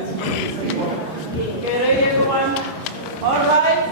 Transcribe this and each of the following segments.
Okay, ready, everyone? All right.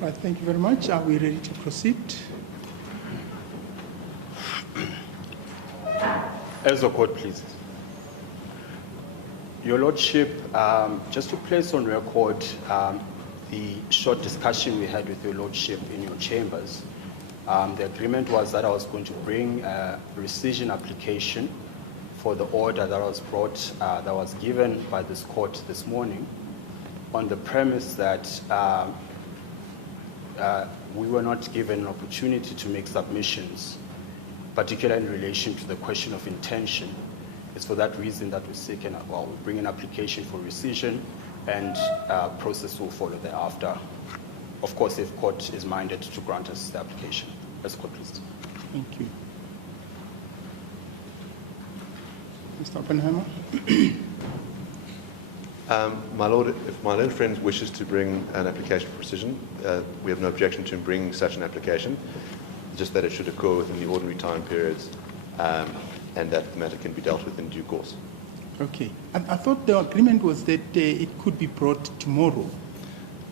Right, thank you very much. Are we ready to proceed? As the court pleases. Your Lordship, just to place on record the short discussion we had with Your Lordship in your chambers, the agreement was that I was going to bring a rescission application for the order that was brought, that was given by this court this morning, on the premise that we were not given an opportunity to make submissions, particularly in relation to the question of intention. It's for that reason that we'll bring an application for rescission, and process will follow thereafter. Of course, if court is minded to grant us the application. As court please. Thank you. Mr. Oppenheimer? My Lord, if my learned friend wishes to bring an application for rescission, we have no objection to him bringing such an application, just that it should occur within the ordinary time periods, and that the matter can be dealt with in due course. Okay. I thought the agreement was that it could be brought tomorrow.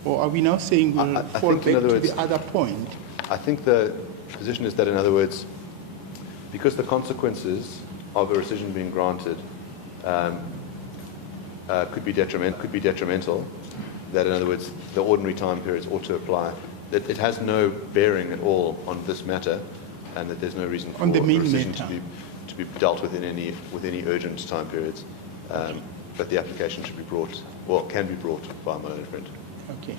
Or are we now saying we'll fall back to the other point? I think the position is that, in other words, because the consequences of a rescission being granted could be detrimental, that, in other words, the ordinary time periods ought to apply, that it has no bearing at all on this matter, and that there's no reason for the rescission to be dealt with in any urgent time periods. But the application should be brought, or can be brought, by my learned friend. Okay.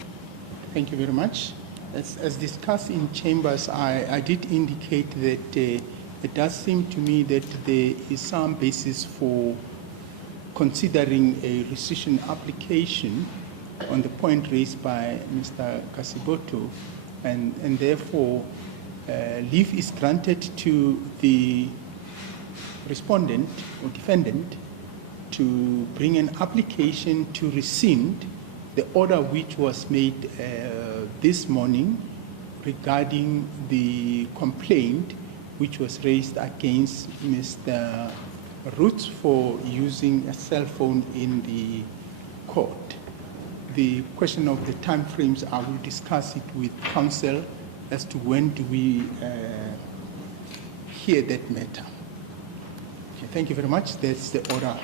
Thank you very much. As discussed in chambers, I did indicate that it does seem to me that there is some basis for considering a rescission application on the point raised by Mr. Kasiboto, and therefore leave is granted to the respondent or defendant to bring an application to rescind the order which was made this morning regarding the complaint which was raised against Mr. Roots for using a cell phone in the court. The question of the time frames, I will discuss it with counsel as to when do we hear that matter. Okay, thank you very much. That's the order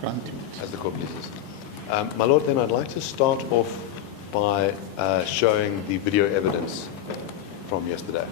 granted. As the court pleases. My Lord, then I'd like to start off by showing the video evidence from yesterday.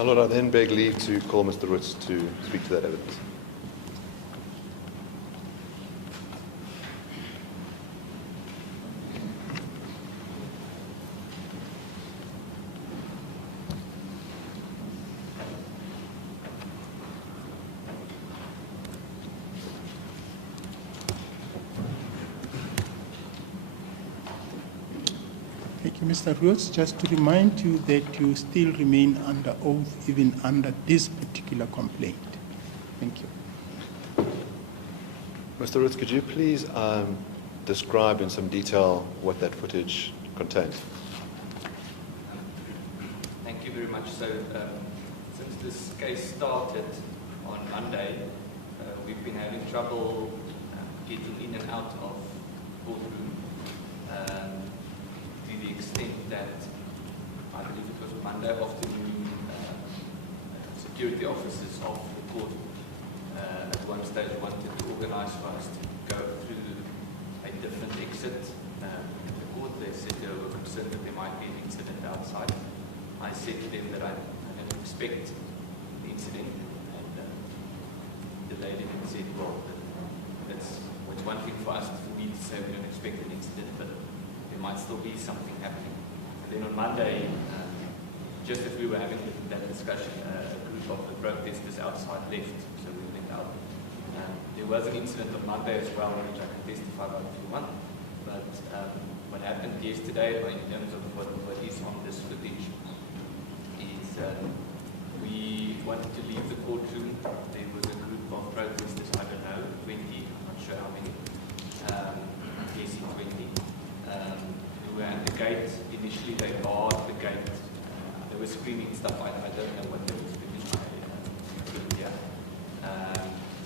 My Lord, I then beg leave to call Mr. Roots to speak to that evidence. Thank you, Mr. Roots. Just to remind you that you still remain under oath even under this particular complaint. Thank you. Mr. Roots, could you please describe in some detail what that footage contains? Thank you very much. So, since this case started on Monday, we've been having trouble getting in and out of courtroom. To the extent that I believe it was Monday afternoon, security officers of the court at one stage wanted to organize for us to go through a different exit in the court. They said they were concerned that there might be an incident outside. I said to them that I don't expect the incident, and the lady then said, well, it's one thing for us, for me to say we don't expect an incident, but there might still be something happening. And then on Monday, just as we were having that discussion, a group of the protesters outside left, so we went out. There was an incident on Monday as well, which I can testify about if you want. But what happened yesterday, in terms of what is on this footage, is we wanted to leave the courtroom. There was a group of protesters, I don't know, 20, I'm not sure how many, I'm guessing 20. Who were at the gate. Initially they barred the gate. They were screaming stuff. I don't know what they were screaming. I couldn't hear.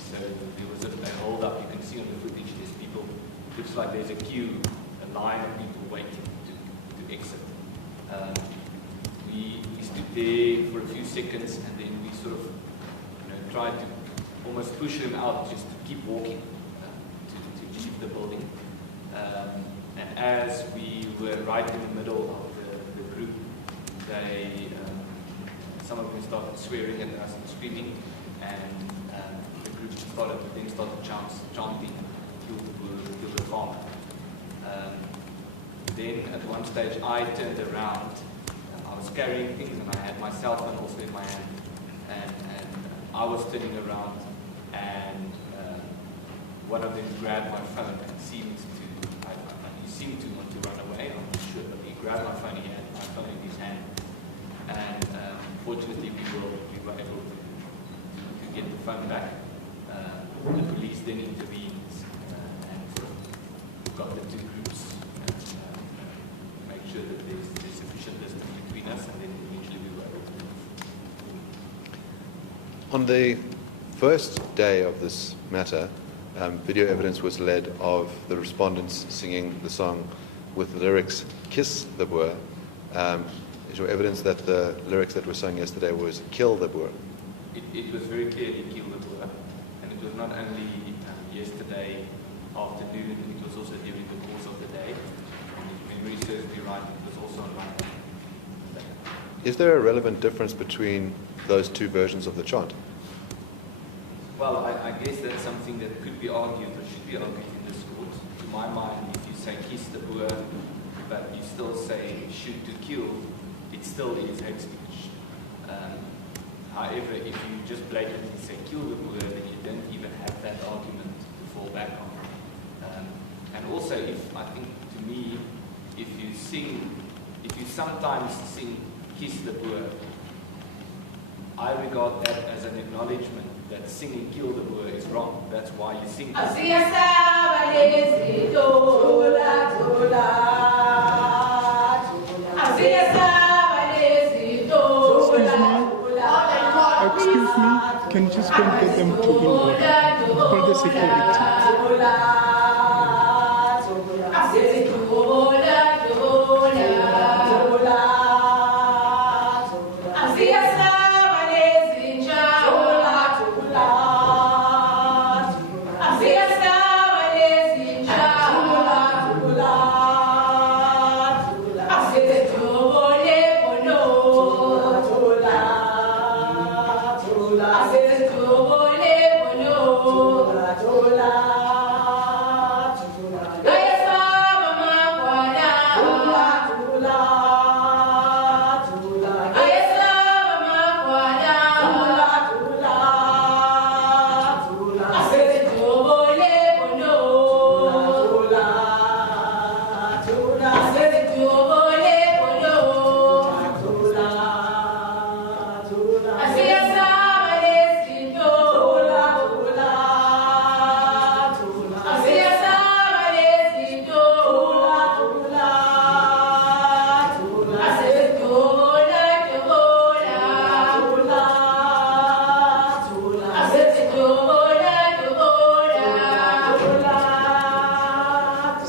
So there was a hold up. You can see on the footage there's people. Looks like there's a queue, a line of people waiting to exit. We stood there for a few seconds and then we sort of tried to almost push them out just to keep walking to leave the building. And as we were right in the middle of the group, some of them started swearing at us and screaming, and the group started chanting, kill the farmer. Then at one stage I turned around, I was carrying things and I had my cell phone also in my hand, and I was turning around and one of them grabbed my phone and seemed to want to run away. I'm not sure, but he grabbed my phone. He had my phone in his hand, and fortunately we were able to get the phone back. The police then intervened and got the two groups and make sure that there's sufficient distance between us, and then eventually we were able to move. On the first day of this matter, video evidence was led of the respondents singing the song with the lyrics, "Kiss the Boer." Is your evidence that the lyrics that were sung yesterday was "Kill the Boer"? It was very clearly "Kill the Boer," and it was not only yesterday afternoon, it was also during the course of the day. And if memory serves me right, it was also on Monday. Is there a relevant difference between those two versions of the chant? Well, I guess that's something that could be argued or should be argued in this court. To my mind, if you say "kiss the Boer," but you still say "shoot to kill," it still is hate speech. However, if you just blatantly say "kill the Boer," then you don't even have that argument to fall back on. And also, I think to me, if you sometimes sing "kiss the Boer," I regard that as an acknowledgement that singing "Kill the Boer" is wrong. That's why you sing this. Excuse me, can you just go and get them to in order? Call the security.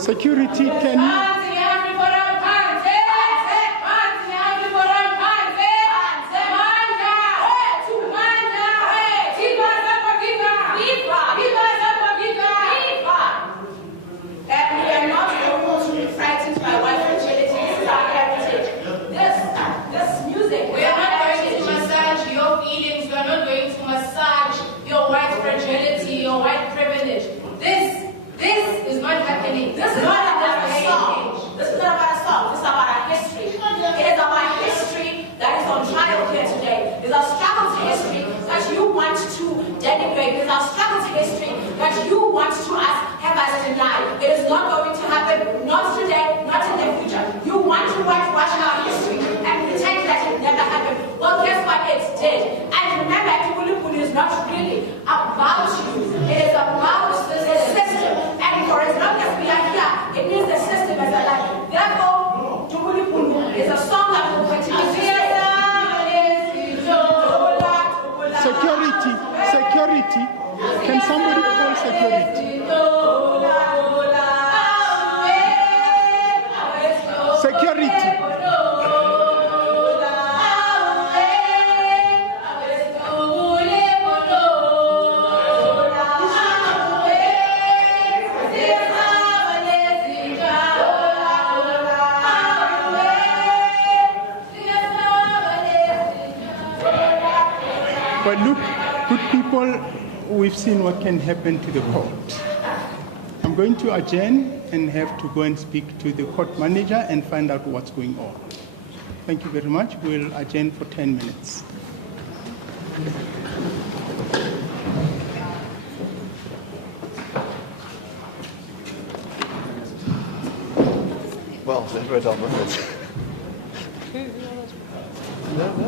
Security, can you? Your white privilege. This is not happening. This is not about a song. This is not about a song. This is about our history. It is our history that is on trial here today. It's our struggle to history that you want to denigrate. It's our struggle to history that you want to have us deny. It is not going to happen. Not today. Not in the future. You want to whitewash our history and pretend that it never happened. Well, guess what? It did. And remember, Kipulupulu is not really about you. It is about the system. And for as long as we are here, it means the system is alive. Therefore, Kipulupulu is a song that will continue to stay. Security. Can somebody call security? Security. But look, good people, we've seen what can happen to the court. I'm going to adjourn and have to go and speak to the court manager and find out what's going on. Thank you very much. We'll adjourn for 10 minutes. Well, never a dull moment. No.